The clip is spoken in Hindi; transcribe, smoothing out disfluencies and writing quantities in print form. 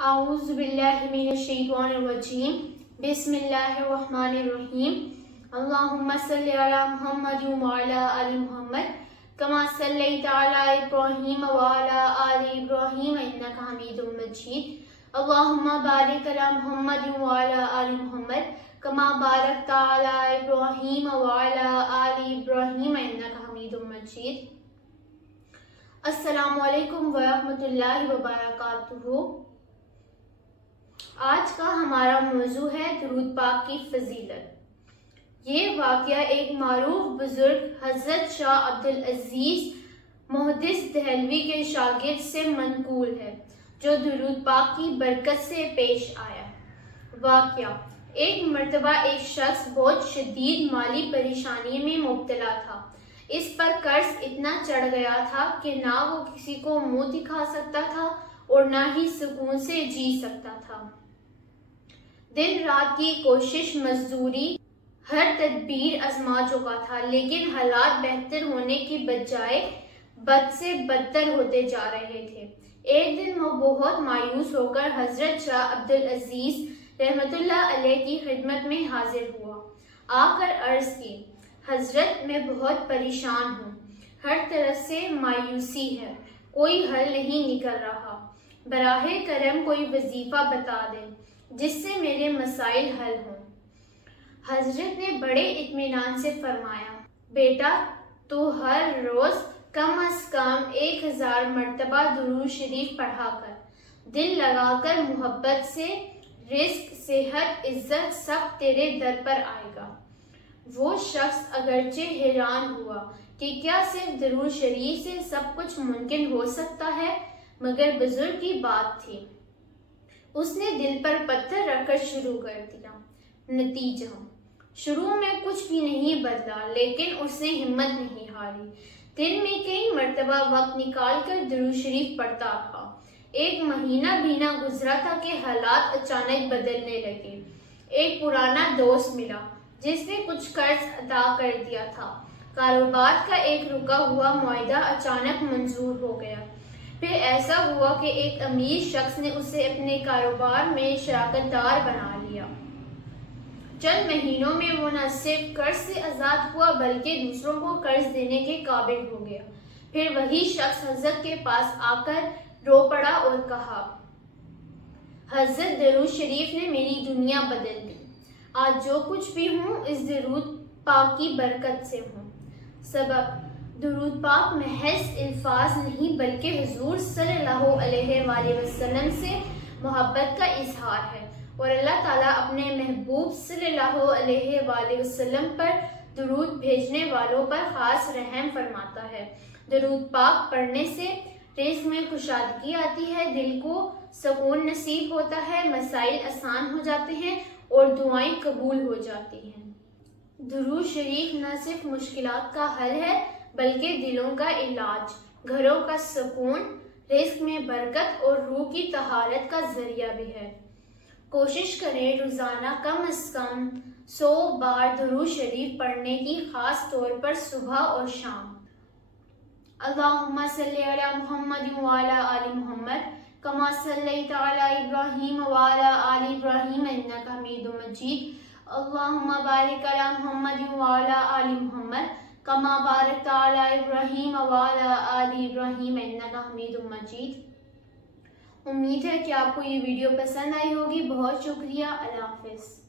आऊज़ुबिल्लाहिमिनश्शैतानिर्रजीम बिस्मिल्लाहिर्रहमानिर्रहीम अल्लाहुम्मा सल्लि अला मुहम्मद व अला आलि मुहम्मद कमा सल्लैता अला इब्राहीम व अला आलि इब्राहीम इन्नका हमीदुम मजीद अल्लाहुम्मा बारिक अला मुहम्मद व अला आलि मुहम्मद कमा बारकता अला इब्राहीम व अला आलि इब्राहीम इन्नका हमीदुम मजीद। अस्सलामु अलैकुम व रहमतुल्लाहि व बरकातुहू। आज का हमारा मौजू है दुरूद पाक की फजीलत। ये वाक़या एक मारूफ बुजुर्ग हजरत शाह अब्दुल अजीज मुहद्दिस दहलवी के शागिर्द से मनकूल है, जो दुरूद पाक की बरकत से पेश आया। वाक़या: एक मर्तबा एक शख्स बहुत शदीद माली परेशानी में मुब्तला था। इस पर कर्ज इतना चढ़ गया था कि ना वो किसी को मुंह दिखा सकता था और ना ही सुकून से जी सकता था। दिन रात की कोशिश मजदूरी हर तदबीर आजमा चुका था, लेकिन हालात बेहतर होने की बजाय बद से बदतर होते जा रहे थे। एक दिन वो बहुत मायूस होकर हजरत शाह अब्दुल अजीज रहमतुल्लाह अलैह की खिदमत में हाजिर हुआ। आकर अर्ज की, हजरत मैं बहुत परेशान हूँ, हर तरफ से मायूसी है, कोई हल नहीं निकल रहा। बराहे करम कोई वजीफा बता दें जिससे मेरे मसाइल हल हों। हजरत ने बड़े इत्मीनान से फरमाया, बेटा तू हर रोज कम अज कम 1000 मरतबा दुरूद शरीफ पढ़ा कर, दिल लगाकर मोहब्बत से रिस्क, सेहत, इज्जत सब तेरे दर पर आएगा। वो शख्स अगरचे हैरान हुआ कि क्या सिर्फ दुरूद शरीफ से सब कुछ मुमकिन हो सकता है, मगर बुजुर्ग की बात थी। उसने दिल पर पत्थर रखकर शुरू कर दिया। नतीजा: शुरू में कुछ भी नहीं बदला, लेकिन उसने हिम्मत नहीं हारी। दिन में कई मर्तबा वक्त निकाल कर दुरूद शरीफ पढ़ता रहा। एक महीना भी ना गुजरा था कि हालात अचानक बदलने लगे। एक पुराना दोस्त मिला जिसने कुछ कर्ज अदा कर दिया था। कारोबार का एक रुका हुआ मुआहदा अचानक मंजूर हो गया। फिर ऐसा हुआ कि एक अमीर शख्स ने उसे अपने कारोबार में शराकतदार बना लिया। चंद महीनों में वो न सिर्फ कर्ज से आजाद हुआ, बल्कि दूसरों को कर्ज देने के काबिल हो गया। फिर वही शख्स हजरत के पास आकर रो पड़ा और कहा, हजरत दुरूद शरीफ ने मेरी दुनिया बदल दी। आज जो कुछ भी हूँ इस दुरूद पाक की बरकत से हूँ। सबब: दुरूद पाक महज अल्फाज नहीं, बल्कि हुजूर सल्लल्लाहु अलैहि वसल्लम से मोहब्बत का इजहार है, और अल्लाह ताला अपने महबूब सल्लल्लाहु अलैहि वसल्लम पर दुरूद भेजने वालों पर खास रहम फरमाता है। दुरूद पाक पढ़ने से रिज़्क में कुशादगी आती है, दिल को सुकून नसीब होता है, मसाइल आसान हो जाते हैं और दुआएं कबूल हो जाती हैं। दुरूद शरीफ न सिर्फ मुश्किलात का हल है, बल्कि दिलों का इलाज, घरों का सुकून, रिस्क में बरकत और रूह की तहारत का जरिया भी है। कोशिश करें रोजाना कम से कम 100 बार दुरूद शरीफ पढ़ने की, खास तौर पर सुबह और शाम। अल्लाहुम्मा सल्लि अला मुहम्मद व अला आलि मुहम्मद कमा सल्लैता अला इब्राहीम व अला आलि इब्राहीम इन्नका हमीदुम मजीद अल्लाहुम्मा बारिक अला मुहम्मद व अला आलि मुहम्मद कमा बारकता अला इब्राहीम व अला आलि इब्राहीम इन्नका हमीदुम मजीद। उम्मीद है कि आपको ये वीडियो पसंद आई होगी। बहुत शुक्रिया। अल्लाह हाफिज़।